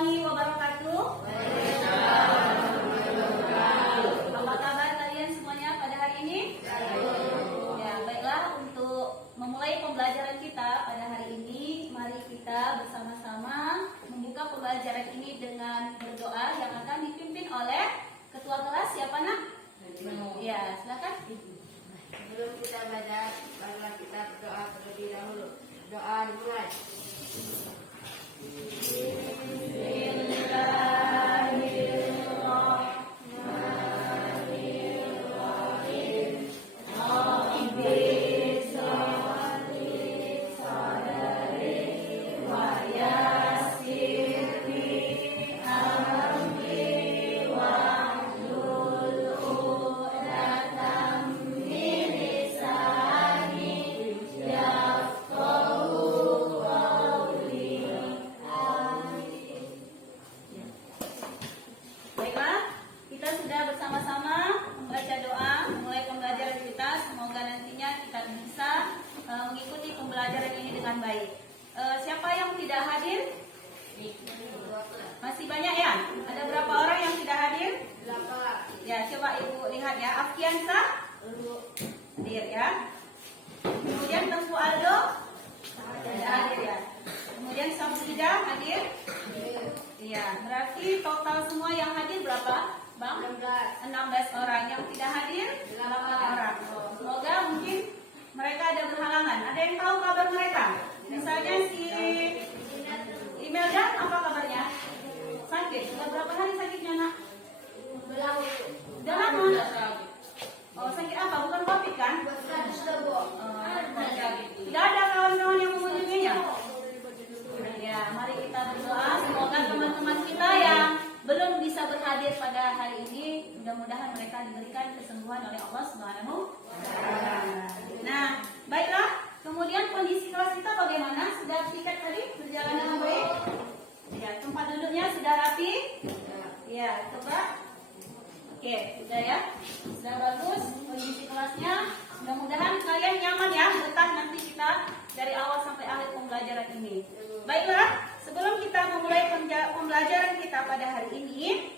warahmatullahi wabarakatuh. Apa kabar kalian semuanya pada hari ini? Ya, baiklah, untuk memulai pembelajaran kita pada hari ini, mari kita bersama-sama membuka pembelajaran ini dengan berdoa yang akan dipimpin oleh ketua kelas. Siapa nak? Ya, silakan. Sebelum kita belajar, marilah kita berdoa terlebih dahulu. Doa dimulai. Mengikuti pembelajaran ini dengan baik. Siapa yang tidak hadir? Masih banyak ya? Ada berapa orang yang tidak hadir? 8. Ya, coba ibu lihat ya. Afkiansa hadir ya. Kemudian Tengku Aldo tidak hadir ya. Kemudian Samsida hadir? Iya. Berarti total semua yang hadir berapa, Bang? 16 orang. Yang tidak hadir 8 orang. Semoga mungkin mereka ada berhalangan. Ada yang tahu kabar mereka? Misalnya si Imelda, apa kabarnya? Sakit. Sudah berapa hari sakitnya, nak? Udah lama. Oh, sakit apa? Bukan COVID kan? Tidak ada kawan-kawan yang mengunjunginya. Ya, mari kita berdoa. Semoga teman-teman kita yang belum bisa berhadir pada hari ini, mudah-mudahan mereka diberikan kesembuhan oleh Allah Subhanahu wa Ta'ala. Nah, baiklah. Kemudian kondisi kelas kita bagaimana? Sudah tiket tadi berjalan dengan baik? Ya, tempat duduknya sudah rapi? Ya, coba. Oke, sudah ya. Sudah bagus kondisi kelasnya. Mudah-mudahan kalian nyaman ya betah nanti kita dari awal sampai akhir pembelajaran ini. Baiklah, sebelum kita memulai pembelajaran kita pada hari ini,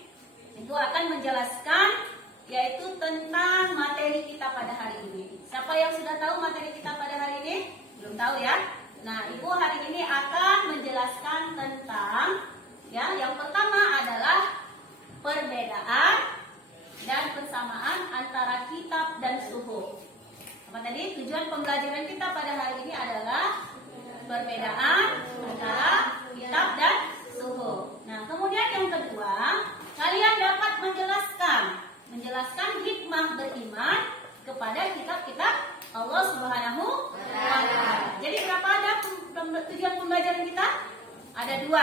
itu akan menjelaskan yaitu tentang materi kita pada hari ini. Siapa yang sudah tahu materi kita pada hari ini? Belum tahu ya? Nah, Ibu hari ini akan menjelaskan tentang yang pertama adalah perbedaan dan persamaan antara kitab dan suhuf. Apa tadi? Tujuan pembelajaran kita pada hari ini adalah perbedaan antara kitab dan suhuf. Nah, kemudian yang kedua, kalian dapat menjelaskan hikmah beriman kepada kitab-kitab Allah Subhanahu wa Ta'ala. Jadi berapa ada tujuan pembelajaran kita? Ada 2.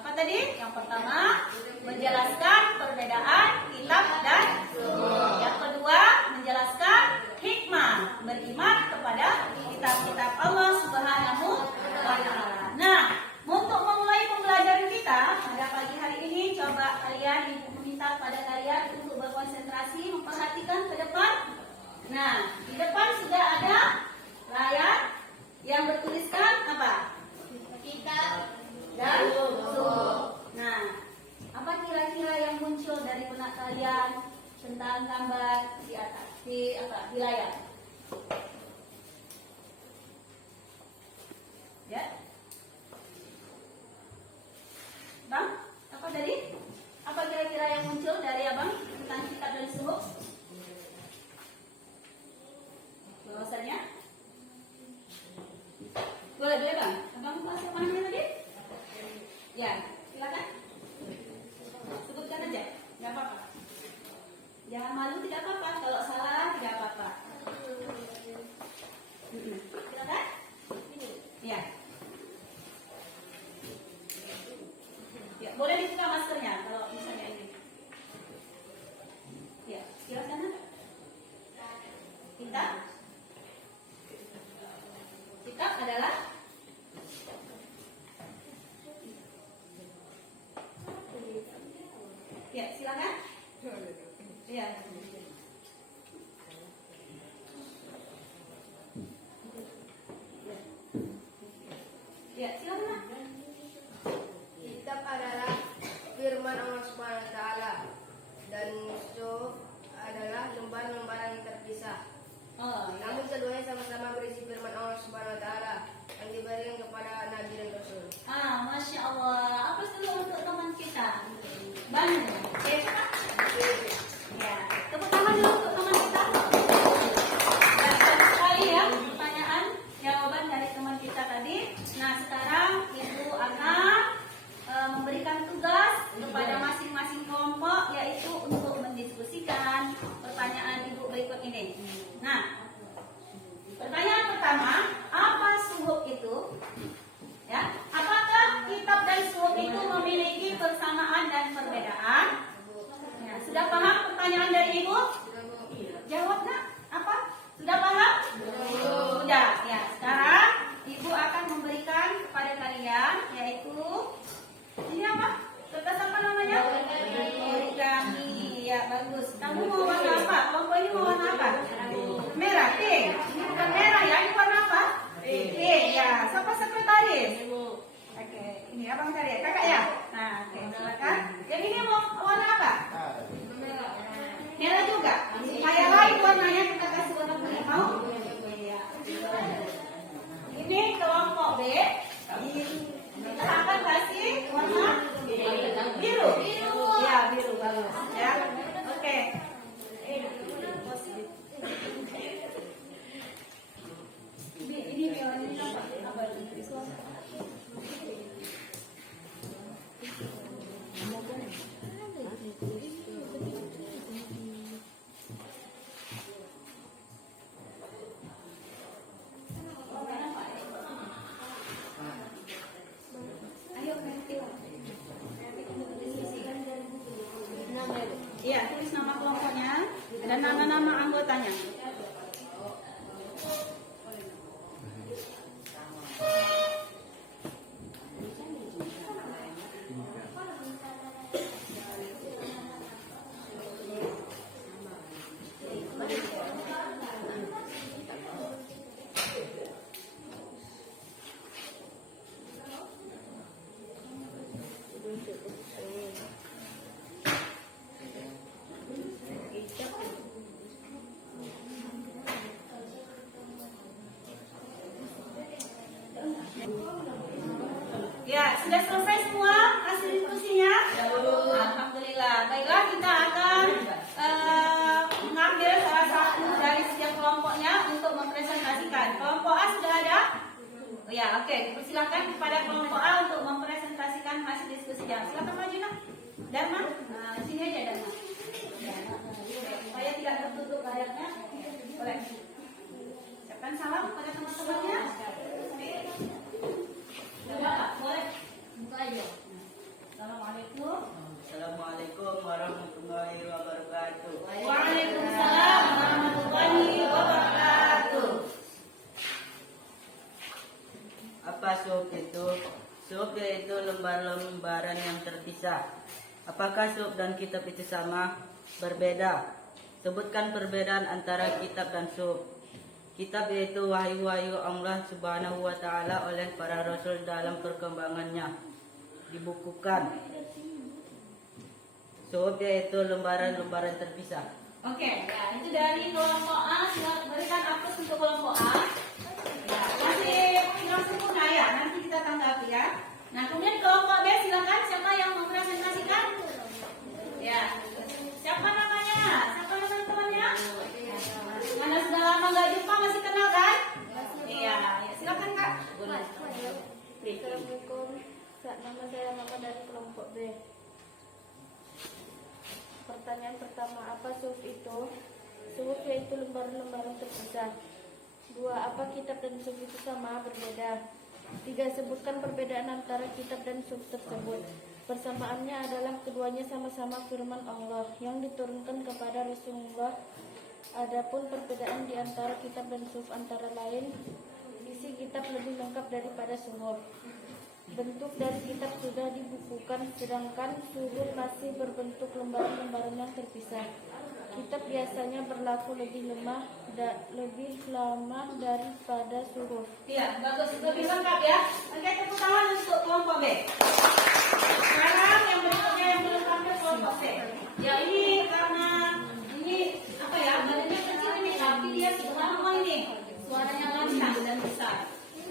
Apa tadi? Yang pertama, menjelaskan perbedaan kitab dan suhuf. Yang kedua, menjelaskan hikmah beriman kepada kitab-kitab Allah Subhanahu wa Ta'ala. Nah, untuk memulai pembelajaran kita pada pagi hari ini, coba kalian, Ibu meminta pada kalian untuk berkonsentrasi, memperhatikan ke depan. Nah, di depan sudah ada layar yang bertuliskan apa? Kitab dan suhuf. Nah, apa kira-kira yang muncul dari benak kalian tentang gambar di atas, di layar? Ya. Bang, apa tadi? Apa kira-kira yang muncul dari Abang tentang kitab dan suhuf? Nah, sekarang Ibu akan memberikan tugas kepada masing-masing kelompok, yaitu untuk mendiskusikan pertanyaan Ibu berikut ini. Nah, pertanyaan pertama, apa suhuf itu? Ya, apakah kitab dan suhuf itu memiliki persamaan dan perbedaan? Ya, sudah paham pertanyaan dari Ibu? Jawab nak, apa? Sudah paham? Sudah. Ya, sekarang Ibu akan memberikan kepada kalian, yaitu ini apa? Kertas apa namanya? Origami. Ya, bagus. Kamu mau warna apa? Kelompok ini mau warna apa? Merah, pink. Ini bukan merah ya, ini warna apa? Pink. Ya, siapa sekretaris? Oke, ini abang cari ya, kakak ya. Nah, oke, silakan. Yang ini mau warna apa? Merah juga. Supaya lain warnanya kita kasih warna kuning. Mau? Ini kelompok B. Kita akan kasih warna biru. Ya, biru bagus. Ya, oke. Ini apa? Iya, tulis nama kelompoknya dan nama-nama anggotanya. Ya, sudah selesai semua hasil diskusinya? Alhamdulillah. Baiklah, kita akan mengambil salah satu dari setiap kelompoknya untuk mempresentasikan. Kelompok A sudah ada? Oh ya, oke. Persilakan kepada kelompok A untuk mempresentasikan hasil diskusinya. Silakan maju nak. Dharma, sini aja Dharma. Supaya tidak tertutup layarnya. Boleh. Ucapkan salam kepada teman-temannya. Boleh. Buka aja. Assalamualaikum. Assalamualaikum warahmatullahi wabarakatuh. Waalaikumsalam warahmatullahi wabarakatuh. Apa suhuf itu? Suhuf yaitu lembaran-lembaran yang terpisah. Apakah suhuf dan kitab itu sama? Berbeda. Sebutkan perbedaan antara kitab dan suhuf. Kitab yaitu wahyu-wahyu Allah Subhanahu wa Ta'ala oleh para rasul dalam perkembangannya dibukukan. Suhuf yaitu lembaran-lembaran terpisah. Oke, ya itu dari kelompok A. Silakan berikan apus untuk kelompok A. Ya, masih tinggal sempurna ya. Nanti kita tanggapi ya. Nah, kemudian kelompok B silakan. Siapa yang mempresentasikan? Ya, siapa namanya? Siapa nama temannya? Mana sudah lama nggak jumpa, masih kenal kan? Iya, ya, silakan kak. Assalamualaikum. Nama saya Mama dari kelompok B. Pertanyaan pertama, apa suhuf itu? Suhuf yaitu lembaran-lembaran terpisah. 2. Apa kitab dan suhuf itu sama? Berbeda. 3. Sebutkan perbedaan antara kitab dan suhuf tersebut. Persamaannya adalah keduanya sama-sama firman Allah yang diturunkan kepada Rasulullah. Adapun perbedaan di antara kitab dan suhuf antara lain, isi kitab lebih lengkap daripada suhuf. Bentuk dari kitab sudah dibukukan, sedangkan suhuf masih berbentuk lembaran-lembaran yang terpisah. Kitab biasanya berlaku lebih lama daripada suhuf. Iya, bagus. Lebih lengkap ya. Oke, tepuk tangan untuk kelompok B. Sekarang yang berikutnya yang belum tampil kelompok C. Ya ini karena ini apa ya, badannya kecil ini, tapi dia subhanallah ini suaranya lantang dan besar.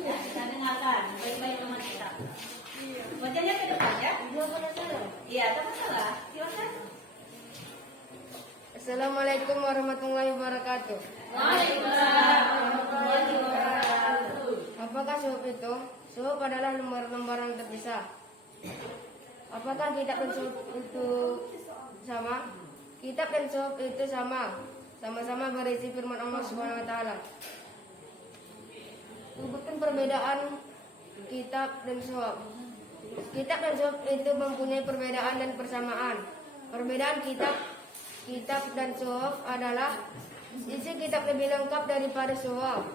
Ya, kita dengarkan baik-baik teman kita. Wajahnya ke depan ya. Iya, tak masalah. Silakan. Assalamualaikum warahmatullahi wabarakatuh. Waalaikumsalam warahmatullahi wabarakatuh. Apakah suhuf itu? Suhuf adalah lembar-lembaran terpisah. Apakah kitab dan suhuf itu sama? Kitab dan suhuf itu sama-sama berisi firman Allah Subhanahu wa taala. Sebutkan perbedaan kitab dan suhuf. Kitab dan suhuf itu mempunyai perbedaan dan persamaan. Perbedaan kitab dan suhuf adalah isi kitab lebih lengkap daripada suhuf.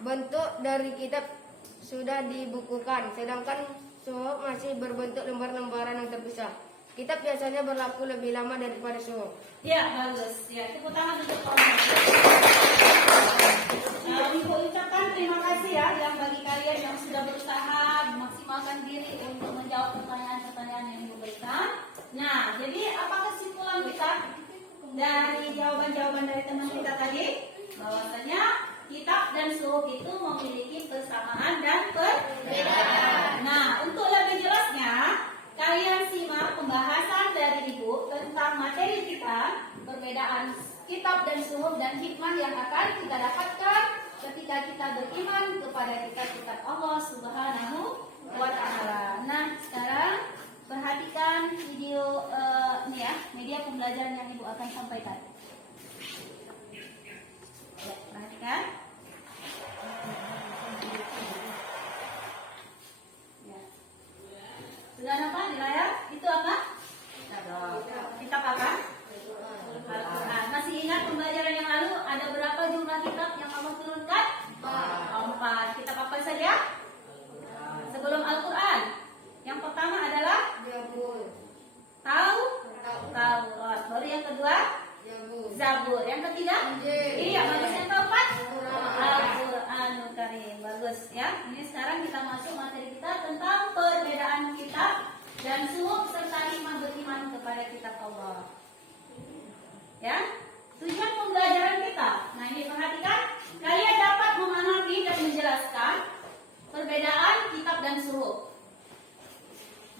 Bentuk dari kitab sudah dibukukan, sedangkan suhuf masih berbentuk lembar-lembaran yang terpisah. Kitab biasanya berlaku lebih lama daripada suhuf. Ya, bagus. Ya, tepuk tangan untuk Ibu ucapkan terima kasih ya yang bagi kalian yang sudah berusaha memaksimalkan diri untuk menjawab pertanyaan-pertanyaan yang Ibu berikan. Nah, jadi apa kesimpulan kita dari jawaban-jawaban dari teman kita tadi? Bahwasanya kitab dan suhuf itu memiliki persamaan dan perbedaan. Nah, untuk lebih jelasnya, kalian simak pembahasan dari Ibu tentang materi kita, perbedaan kitab dan suhuf dan hikmah yang akan kita dapatkan ketika kita beriman kepada kitab-kitab Allah Subhanahu wa taala. Nah, sekarang perhatikan video ini ya, media pembelajaran yang Ibu akan sampaikan. Ya, perhatikan. Ya. Sudah nampak di layar? Itu apa? Kitab apa? Al-Quran. Masih ingat pembelajaran yang lalu ada berapa jumlah kitab yang Allah turunkan? 4. Kitab apa saja? Sebelum Al-Quran. Yang pertama adalah Taurat. Baru yang kedua? Zabur. Yang ketiga? Iya, bagus. Yang keempat? Al-Quranul Karim. Bagus ya. Ini sekarang kita masuk materi kita tentang perbedaan kitab dan suhuf serta hikmah beriman kepada kitab Allah. Ya, tujuan pembelajaran kita. Nah, ini perhatikan, kalian dapat memahami dan menjelaskan perbedaan kitab dan suhuf.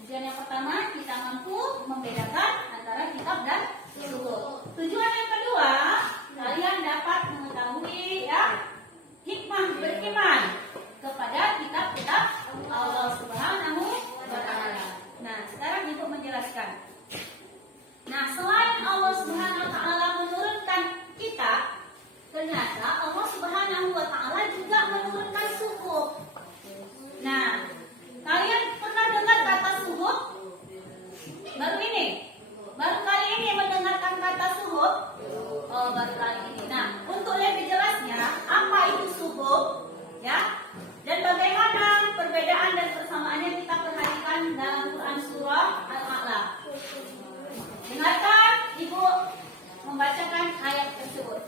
Tujuan yang pertama, kita mampu membedakan antara kitab dan suhuf. Tujuan yang kedua, kalian dapat mengetahui ya hikmah beriman kepada kitab-kitab Allah Subhanahu wa taala. Nah, sekarang Ibu menjelaskan. Nah, selain Allah Subhanahu wa taala menurunkan kitab, ternyata Allah Subhanahu wa taala juga menurunkan suhuf. Nah, kalian pernah dengar kata suhuf? Baru kali ini mendengarkan kata suhuf? Oh, baru kali ini. Nah, untuk lebih jelasnya, apa itu suhuf? Ya. Dan bagaimana perbedaan dan persamaannya kita perhatikan dalam Quran surah Al-A'la. Dengarkan Ibu membacakan ayat tersebut.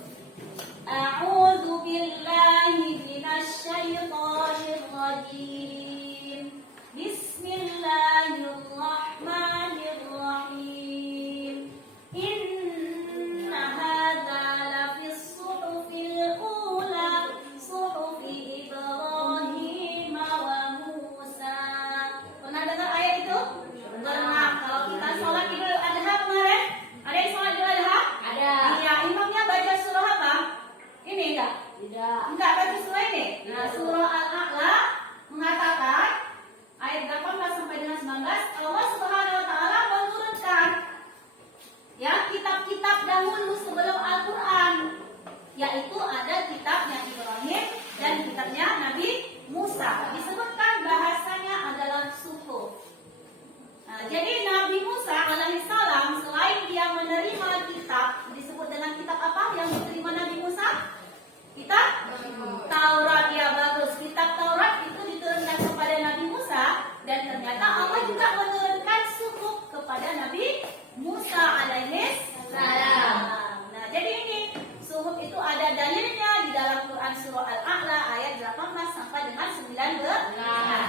A'udzu billahi minasyaitonir rajim. Bismillahirrahmanirrahim. Inna hadza lafis suhufil ula, suhufi Ibrahim wa Musa. Pernah dengar ayat itu? Pernah. Kalau kita sholat Idul Adha kemarin, ada yang sholat Idul Adha? Ada. Iya, imamnya baca surah apa? Ini enggak? Tidak. Enggak baca surah ini. Nah, surah Al-A'la mengatakan ayat 18 sampai dengan 19, Allah Subhanahu wa taala menurunkan ya kitab-kitab dahulu sebelum Al-Qur'an, yaitu ada kitabnya Ibrahim dan kitabnya Nabi Musa. Disebutkan bahasanya adalah suhuf. Nah, jadi Nabi Musa alaihissalam selain dia menerima kitab, disebut dengan kitab apa yang diterima Nabi Musa? Kitab Taurat. Ya, bagus. Kitab Taurat itu diturunkan kepada Nabi Musa, dan ternyata Allah juga menurunkan suhuf kepada Nabi Musa alaihissalam. Nah, jadi ini suhuf itu ada dalilnya di dalam Quran surah Al-A'la ayat 18 sampai dengan 19. Nah,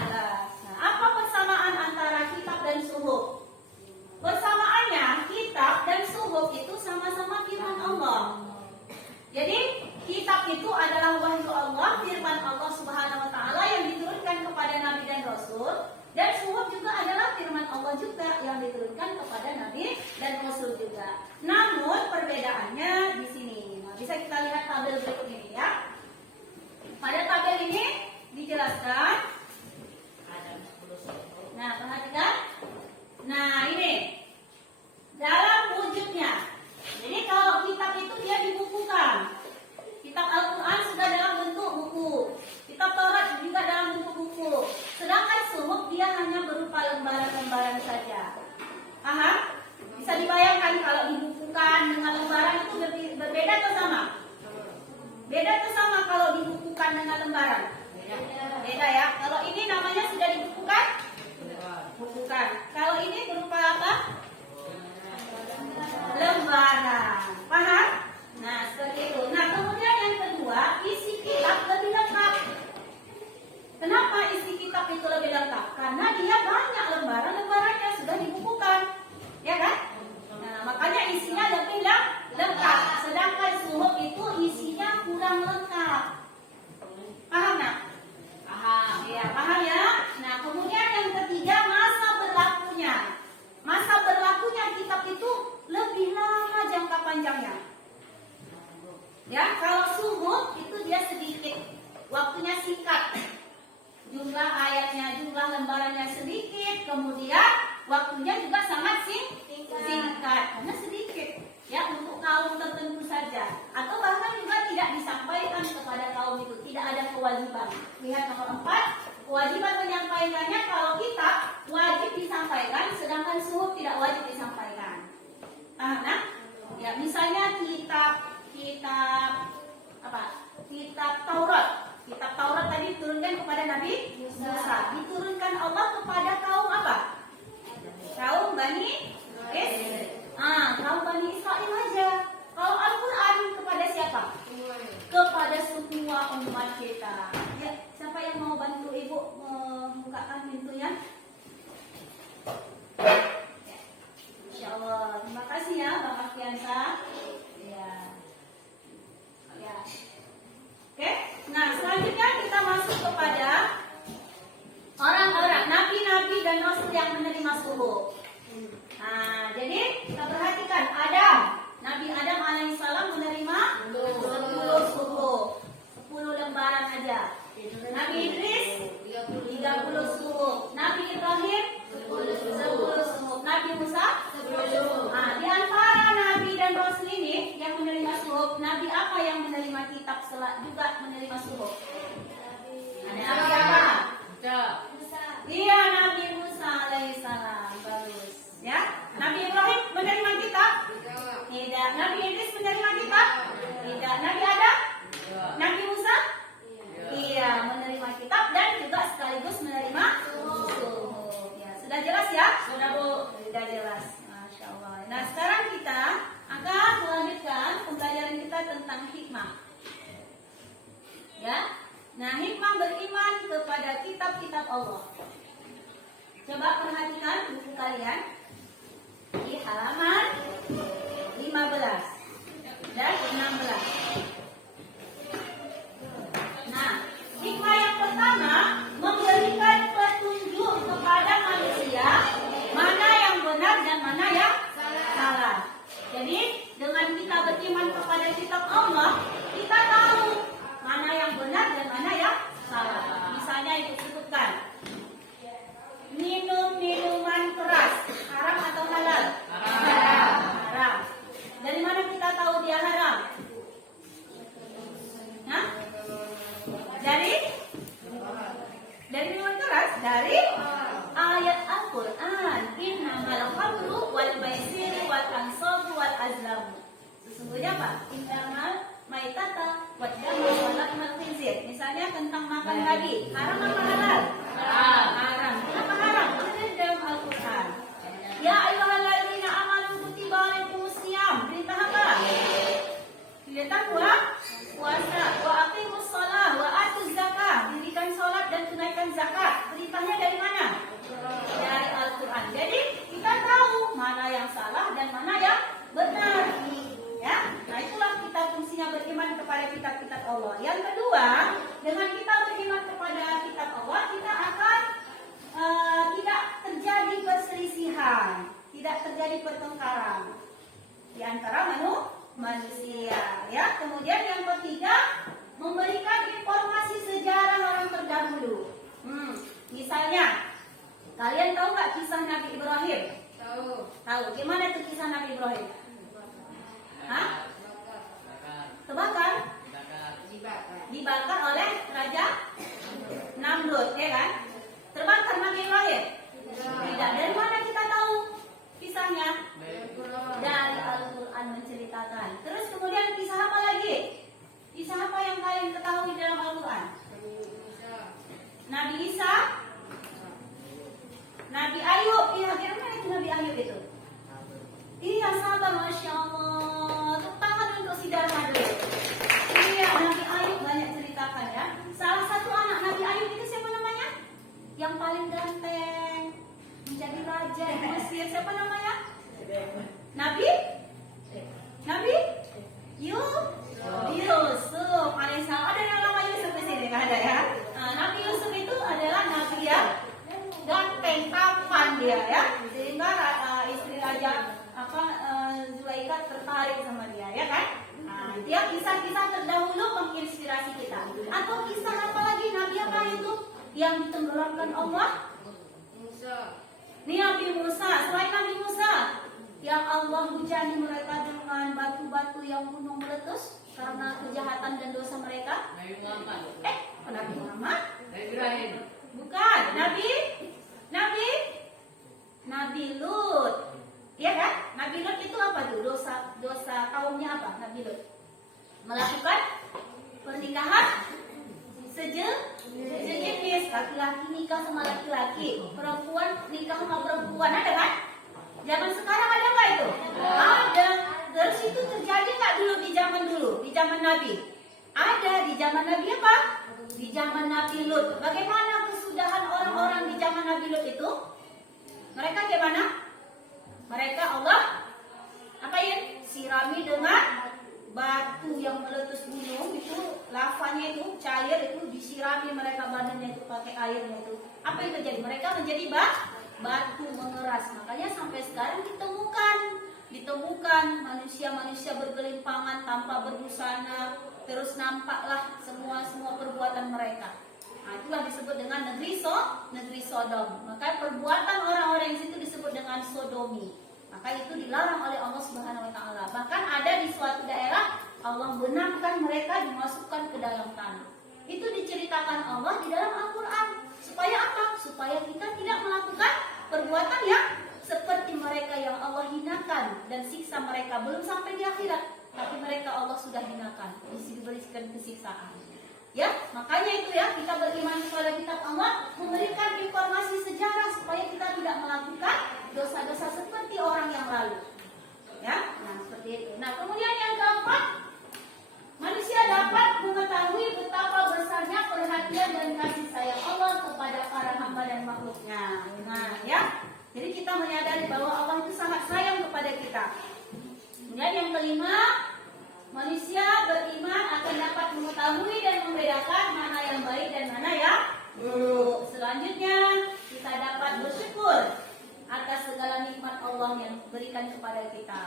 apa persamaan antara kitab dan suhuf? Persamaannya, kitab dan suhuf itu sama-sama firman Allah. Jadi kitab itu adalah wahyu Allah, firman Allah Subhanahu wa taala yang diturunkan kepada nabi dan rasul, dan suhuf juga adalah firman Allah juga yang diturunkan kepada nabi dan rasul juga. Namun perbedaannya di sini. Nah, bisa kita lihat tabel berikut ini ya. Pada tabel ini dijelaskan lembaran-lembaran saja. Paham? Bisa dibayangkan kalau dibukukan dengan lembaran itu berbeda atau sama? Beda atau sama kalau dibukukan dengan lembaran? Beda ya. Kalau ini namanya sudah dibukukan? Bukukan. Kalau ini berupa apa? Lembaran. Paham? Nah, seperti itu. Nah, kemudian yang kedua, isi kitab lebih lengkap. Kenapa isi kitab itu lebih lengkap? Karena dia banyak lembaran-lembarannya sudah dibukukan. Ya kan? Nah, makanya isinya lebih lengkap. Sedangkan suhuf itu isinya kurang lengkap. Paham nak? Paham. Ya, paham ya? Nah, kemudian yang ketiga, masa berlakunya. Masa berlakunya kitab itu lebih lama jangka panjangnya. Ya, kalau suhuf itu dia sedikit, waktunya singkat. Jumlah ayatnya, jumlah lembarannya sedikit, kemudian waktunya juga sangat singkat, karena sedikit. Ya, untuk kaum tertentu saja, atau bahkan juga tidak disampaikan kepada kaum itu, tidak ada kewajiban. Lihat nomor 4, kewajiban menyampaikannya. Kalau kitab wajib disampaikan, sedangkan suhuf tidak wajib disampaikan. Paham nah? Ya, misalnya kitab Taurat. Kitab Taurat tadi diturunkan kepada Nabi Musa. Diturunkan Allah kepada kaum apa? Kaum Bani kaum Bani Israel aja. Kalau Al-Quran kepada siapa? Kepada semua umat kita. Ya, siapa yang mau bantu ibu membukakan pintunya? Ya. Insyaallah. Terima kasih ya, Bang Afiansa. Ya. Ya. Oke. Nah, selanjutnya kita masuk kepada orang-orang nabi-nabi dan rasul yang menerima suhuf. Nah, jadi kita perhatikan Nabi Adam alaihissalam menerima 10 suhuf, 10 lembaran aja. Nabi Idris 30 suhuf, Nabi Ibrahim 10 suhuf, Nabi Musa 10. Nah, di antara nabi dan rasul ini yang menerima suhuf, nabi apa yang menerima kitab juga menerima suhuf? Nabi apa? Iya, Nabi Musa alaihissalam. Bagus. Ya, Nabi Ibrahim menerima kitab? Tidak. Nabi Idris menerima kitab? Tidak. Nabi Adam? Nabi Musa? Iya, menerima kitab dan juga sekaligus menerima suhuf. Ya, sudah jelas ya? Sudah Bu. Sudah jelas. Masya Allah. Nah, sekarang kita akan melanjutkan pembelajaran kita tentang hikmah. Ya. Nah, hikmah beriman kepada kitab-kitab Allah. Coba perhatikan buku kalian di halaman 15 dan 16. Nah, hikmah yang pertama memberikan petunjuk kepada manusia mana yang benar dan mana yang salah. Jadi, dengan kita beriman kepada kitab Allah, kita tahu mana yang benar dan mana yang salah. Misalnya ibu sebutkan, minum minuman keras haram atau halal? Haram. Dari mana kita tahu dia haram? Hah? Dari minuman keras? Dari ayat Al-Quran. Innamal khamru wal maisir wal ansabu wal azlamu. Sesungguhnya apa? Innamal maitata wa damu wa lahmal khinzir. Misalnya tentang makan babi, haram apa halal? Haram. Kenapa haram? Karena dalam Al-Quran. Ya ayyuhalladzina amanu kutiba alaikumus shiyam. Perintah apa? Perintah puasa. Wa aqimus shalah wa atuz zakah. Dirikan salat dan tunaikan zakat. Perintahnya dari mana? Dari Al-Quran. Jadi kita tahu mana yang salah dan mana yang benar. Ya, nah itulah kita fungsinya beriman kepada kitab-kitab Allah. Yang kedua, dengan kita beriman kepada kitab Allah, kita akan tidak terjadi perselisihan, tidak terjadi pertengkaran di antara manusia. Ya, kemudian yang ketiga, memberikan informasi sejarah orang terdahulu. Misalnya, kalian tahu nggak kisah Nabi Ibrahim? Tahu. Gimana tuh kisah Nabi Ibrahim? Hah? Terbakar? Dibakar oleh Raja Namrud, ya kan? Terbakar Nabi Ibrahim? Tidak yang ditenggelamkan Allah? Musa. Ini Nabi Musa. Selain Nabi Musa, yang Allah hujani mereka dengan batu-batu yang gunung meletus karena kejahatan dan dosa mereka. Nabi Muhammad. Nabi Muhammad? Nabi Ibrahim. Bukan. Nabi Lut. Iya kan? Nabi Lut itu apa tuh? Dosa kaumnya apa? Nabi Lut melakukan pernikahan sejenis, laki-laki nikah sama laki-laki, perempuan nikah sama perempuan, ada kan? Zaman sekarang ada nggak itu? Ada. Terus itu terjadi nggak dulu di zaman Nabi? Ada. Di zaman Nabi apa? Di zaman Nabi Lut. Bagaimana kesudahan orang-orang di zaman Nabi Lut itu? Mereka gimana? Mereka Allah apain? Sirami dengan batu yang meletus gunung itu, lavanya itu cair itu disirami mereka badannya itu pakai airnya itu. Apa yang terjadi? Mereka menjadi batu mengeras. Makanya sampai sekarang ditemukan manusia-manusia bergelimpangan tanpa berbusana, terus nampaklah semua perbuatan mereka. Nah, itulah disebut dengan negeri Sodom. Maka perbuatan orang-orang yang situ disebut dengan sodomi. Maka itu dilarang oleh Allah Subhanahu wa taala. Bahkan ada di suatu daerah Allah benamkan mereka dimasukkan ke dalam tanah. Itu diceritakan Allah di dalam Al-Qur'an. Supaya apa? Supaya kita tidak melakukan perbuatan yang seperti mereka yang Allah hinakan dan siksa mereka belum sampai di akhirat, tapi mereka Allah sudah hinakan, diberikan kesiksaan. Ya, makanya itu ya, kita beriman kepada kitab Allah, memberikan informasi sejarah supaya kita tidak melakukan dosa-dosa seperti orang yang lalu. Ya, nah seperti itu. Nah, kemudian yang keempat, manusia dapat mengetahui betapa besarnya perhatian dan kasih sayang Allah kepada para hamba dan makhluknya. Nah, ya, jadi kita menyadari bahwa Allah itu sangat sayang kepada kita. Kemudian yang kelima, manusia beriman akan dapat mengetahui dan membedakan mana yang baik dan mana yang buruk. Selanjutnya, kita dapat bersyukur atas segala nikmat Allah yang berikan kepada kita.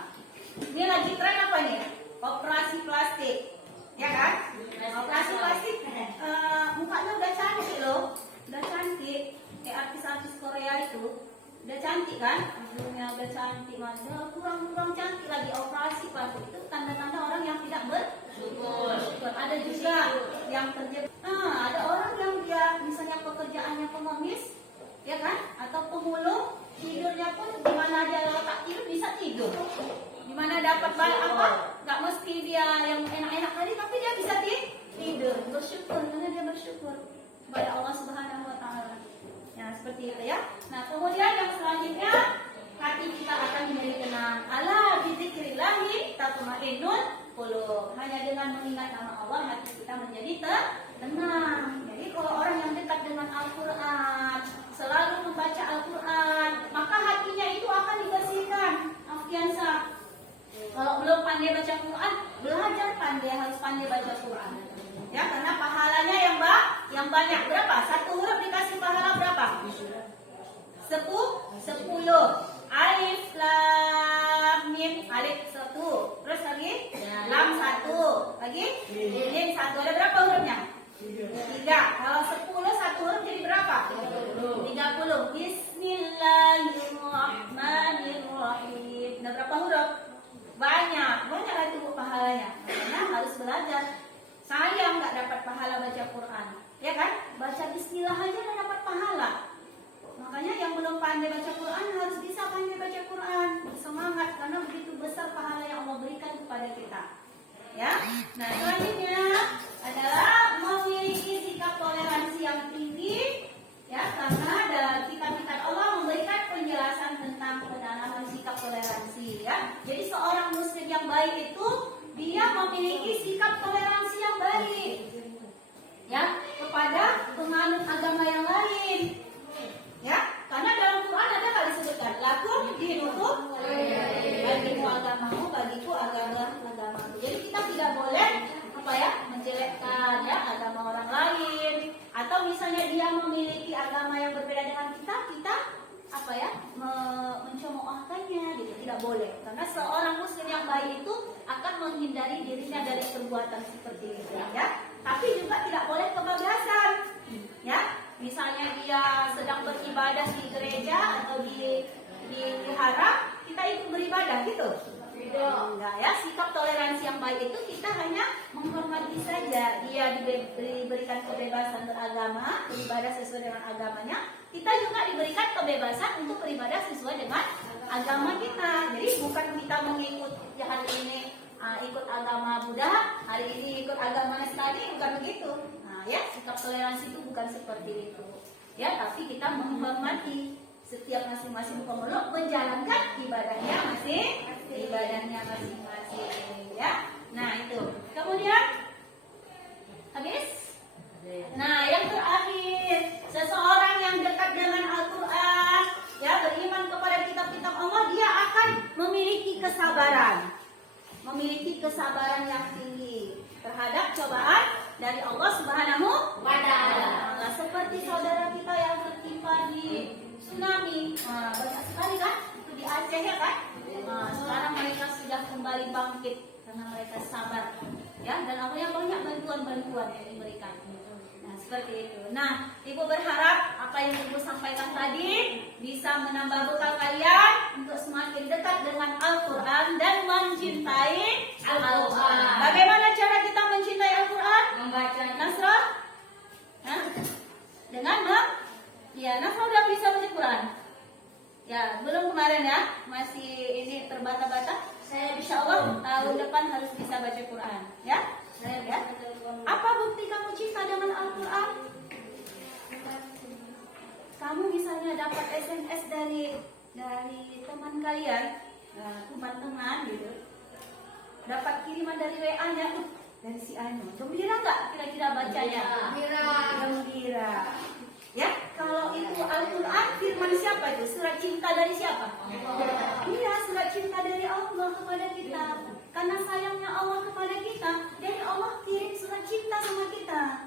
Ini lagi tren apa nih? Operasi plastik, ya kan? Operasi plastik, mukanya udah cantik loh, udah cantik. Kayak artis-artis Korea itu, udah cantik kan? Hidungnya udah cantik, masa kurang cantik lagi operasi plastik. Itu tanda-tanda orang yang tidak bersyukur. Ada juga yang kerja, ada orang yang dia misalnya pekerjaannya pengemis, ya kan? Atau pemulung, tidurnya pun di mana dia letak tidur bisa tidur. Di mana dapat apa? Gak mesti dia yang enak-enak tadi, tapi dia bisa tidur. Bersyukur karena dia bersyukur kepada Allah Subhanahu wa taala. Ya, seperti itu ya. Nah, kemudian yang selanjutnya, hati kita akan menjadi tenang. Ala bidzikrillahi tatma'innul qulub. Hanya dengan mengingat nama Allah hati kita menjadi tenang. Jadi kalau orang yang dekat dengan Al-Qur'an, selalu membaca Al-Qur'an, maka hatinya itu akan dibersihkan. Afiansa. Kalau belum pandai baca Quran, belajar harus pandai baca Quran. Ya, karena pahalanya yang banyak. Berapa? Satu huruf dikasih pahala berapa? 10. Alif lam mim. Alif 1. Terus lagi? Lam 1. Lagi? Mim 1. Ada berapa hurufnya? 3. Kalau 10 satu huruf jadi berapa? 30. Bismillahirrahmanirrahim. Ada berapa huruf? Banyak itu pahalanya. Makanya harus belajar. Sayang nggak dapat pahala baca Quran, ya kan? Baca Bismillah aja udah dapat pahala. Makanya yang belum pandai baca Quran harus bisa pandai baca Quran. Semangat karena begitu besar pahala yang Allah berikan kepada kita. Ya. Nah, selanjutnya adalah memiliki sikap toleransi yang tinggi. Ya, karena dalam kitab-kitab Allah memberikan penjelasan tentang penanaman sikap toleransi. Ya, jadi seorang muslim yang baik itu dia memiliki sikap toleransi yang baik, ya, kepada penganut agama yang lain. Ya, karena dalam Quran ada nggak disebutkan lakum dinukum, bagiku agamamu, bagiku agamamu. Jadi kita tidak boleh menjelekkan ya agama orang lain, atau misalnya dia memiliki agama yang berbeda dengan kita mencemoohkannya gitu, tidak boleh. Karena seorang muslim yang baik itu akan menghindari dirinya dari perbuatan seperti itu ya. Tapi juga tidak boleh kebablasan. Ya, misalnya beribadah di gereja atau di wihara, kita ikut beribadah gitu? Enggak ya, sikap toleransi yang baik itu kita hanya menghormati saja. Dia diberikan kebebasan beragama, beribadah sesuai dengan agamanya. Kita juga diberikan kebebasan untuk beribadah sesuai dengan agama kita. Jadi bukan kita mengikut hari ini ikut agama Buddha, hari ini ikut agama Nasrani, bukan begitu. Nah ya, sikap toleransi itu bukan seperti itu. Ya, tapi kita menghormati setiap masing-masing pemeluk menjalankan ibadahnya masing-masing ya. Nah itu. Kemudian habis. Nah yang terakhir, seseorang yang dekat dengan Al-Quran, ya, beriman kepada kitab-kitab Allah, dia akan memiliki kesabaran yang tinggi terhadap cobaan dari Allah Subhanahu wa Ta'ala. Seperti saudara kita yang tertimpa di tsunami, banyak sekali kan, itu di Aceh ya kan. Sekarang mereka sudah kembali bangkit karena mereka sabar, ya, dan Allah yang banyak bantuan-bantuan yang diberikan. Nah seperti itu. Nah, Ibu berharap apa yang Ibu sampaikan tadi bisa menambah bekal kalian untuk semakin dekat dengan Al-Quran dan mencintai Al-Quran. Bagaimana cara kita mencintai Al-Quran? Membaca Nasra. Dengan Nasra udah bisa baca Quran. Ya, belum kemarin ya, masih ini terbata-bata. Saya insya Allah tahun depan harus bisa baca Quran, ya. Ya. Apa bukti kamu cinta dengan Al-Quran? Kamu misalnya dapat SMS dari teman kalian, teman-teman gitu, dapat kiriman dari WA-nya, dari si Anu. Gembira nggak kira-kira bacanya? Gembira. Ya, kalau itu Al-Quran, firman siapa itu? Surat cinta dari siapa? Iya, surat cinta dari Allah kepada kita. Karena sayangnya Allah kepada kita, jadi Allah kirim surat cinta sama kita.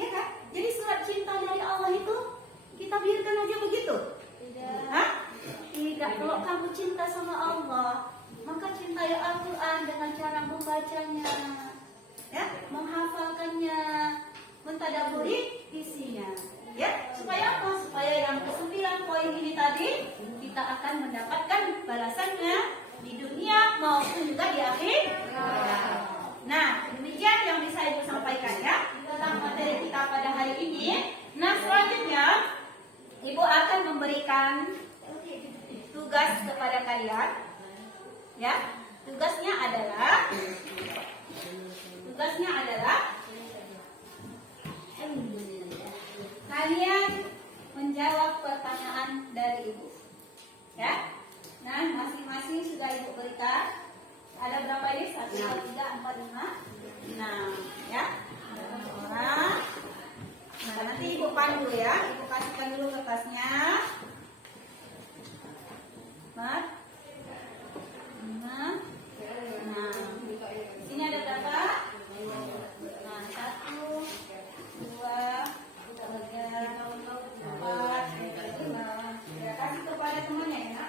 Ya kan? Jadi surat cinta dari Allah itu kita biarkan aja begitu? Tidak. Tidak. Kalau kamu cinta sama Allah, maka cintai Al-Quran dengan cara membacanya, ya, menghafalkannya, mentadaburi isinya. Ya, supaya apa? Supaya yang ke-9 poin ini tadi kita akan mendapatkan balasannya di dunia maupun juga di akhir. Nah, demikian yang bisa Ibu sampaikan ya tentang materi kita pada hari ini. Nah, selanjutnya Ibu akan memberikan tugas kepada kalian. Ya, tugasnya adalah kalian menjawab pertanyaan dari Ibu. Ya. Nah, masing-masing sudah Ibu berikan. Ada berapa ini? 1, 2, 3, 4, 5. Nah, ya. Ada 6 orang. Nah, nanti Ibu pandu ya. Ibu kasihkan dulu kertasnya. 4, 5. Nah, sini ada berapa? Nah, 1, 2, 3, 4, 5. Ya, kasih kepada temannya ya.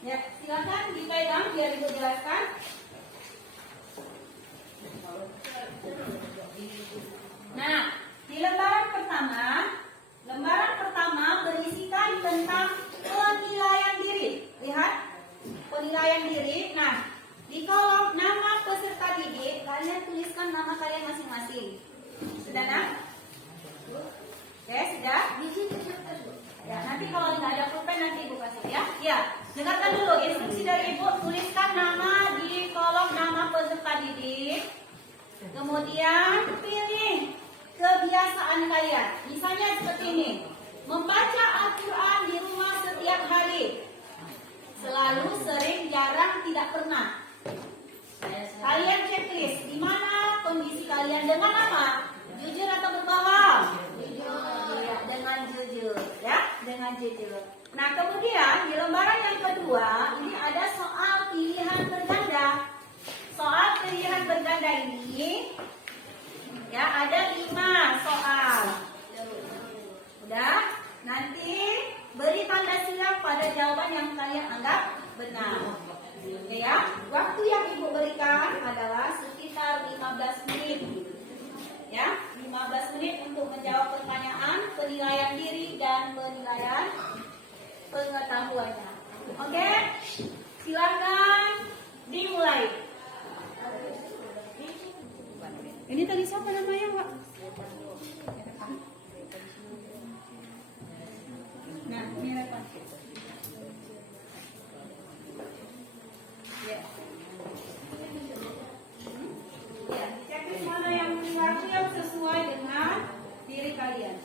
Ya, silakan dipegang biar Ibu jelaskan. Nah, di lembaran pertama berisikan tentang penilaian diri. Lihat, penilaian diri. Nah, di kolom nama peserta didik, kalian tuliskan nama kalian masing-masing. Sudah, nak? Oke, sudah? Ya, nanti kalau nggak ada pulpen nanti Ibu kasih ya. Ya, dengarkan dulu instruksi dari Ibu. Tuliskan nama di kolom nama peserta didik. Kemudian pilih kebiasaan kalian. Misalnya seperti ini. Membaca Al-Quran di rumah setiap hari. Selalu, sering, jarang, tidak pernah. Kalian checklist di mana kondisi kalian dengan apa? Jujur atau berbohong? Jujur. Ya, dengan jujur, ya, dengan jujur. Nah, kemudian di lembaran yang kedua ini ada soal pilihan berganda. Soal pilihan berganda ini, ya, ada 5 soal. Udah, nanti beri tanda silang pada jawaban yang kalian anggap benar. Oke ya, waktu yang Ibu penilaian diri dan penilaian pengetahuannya. Oke, silakan dimulai. Ini tadi siapa namanya, Pak? Nah, ini Repan. Ya. Ya, checklist mana yang waktu yang sesuai dengan diri kalian.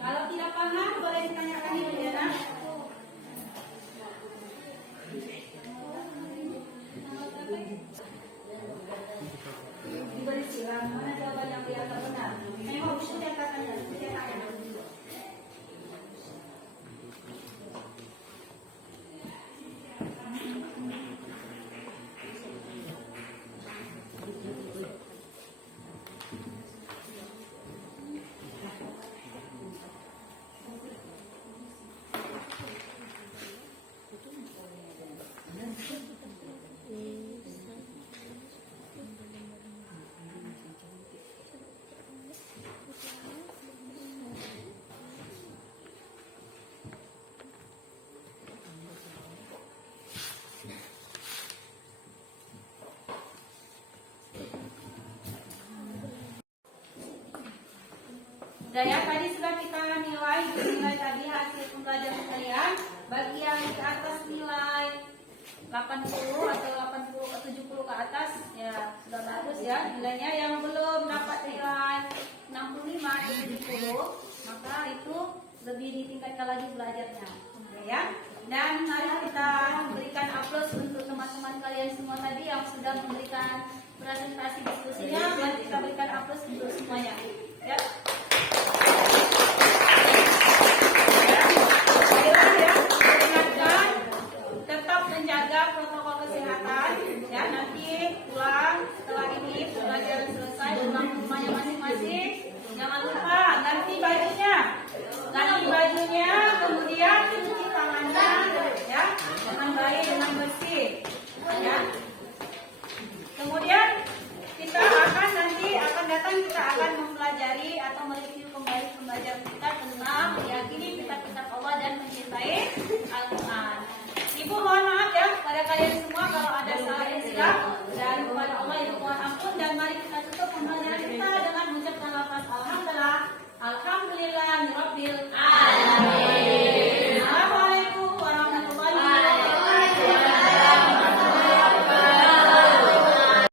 Kalau tidak paham, boleh ditanyakan di meja. Diberi silang, mana jawaban yang kelihatan benar. Saya mau usul yang katanya, Dan ya, tadi sudah kita nilai tadi hasil pembelajaran kalian. Bagi yang di atas nilai 80 atau 80 atau 70 ke atas, ya sudah bagus ya nilainya. Yang belum dapat nilai 65 atau 70, maka itu lebih ditingkatkan lagi belajarnya, ya. Dan mari kita berikan aplaus untuk teman-teman kalian semua tadi yang sudah memberikan presentasi diskusinya. Mari kita berikan aplaus untuk semuanya, ya. Tetap menjaga protokol kesehatan ya. Nanti pulang setelah ini pelajaran selesai, pulang ke rumahnya masing-masing. Jangan lupa ganti bajunya, kemudian cuci tangannya ya dengan baik, dengan bersih ya. Kemudian kita akan mempelajari atau mereview kembali pembelajaran kita tentang meyakini kitab-kitab Allah dan mencintai Al-Quran. Ibu mohon maaf ya pada kalian semua kalau ada salah dan silap.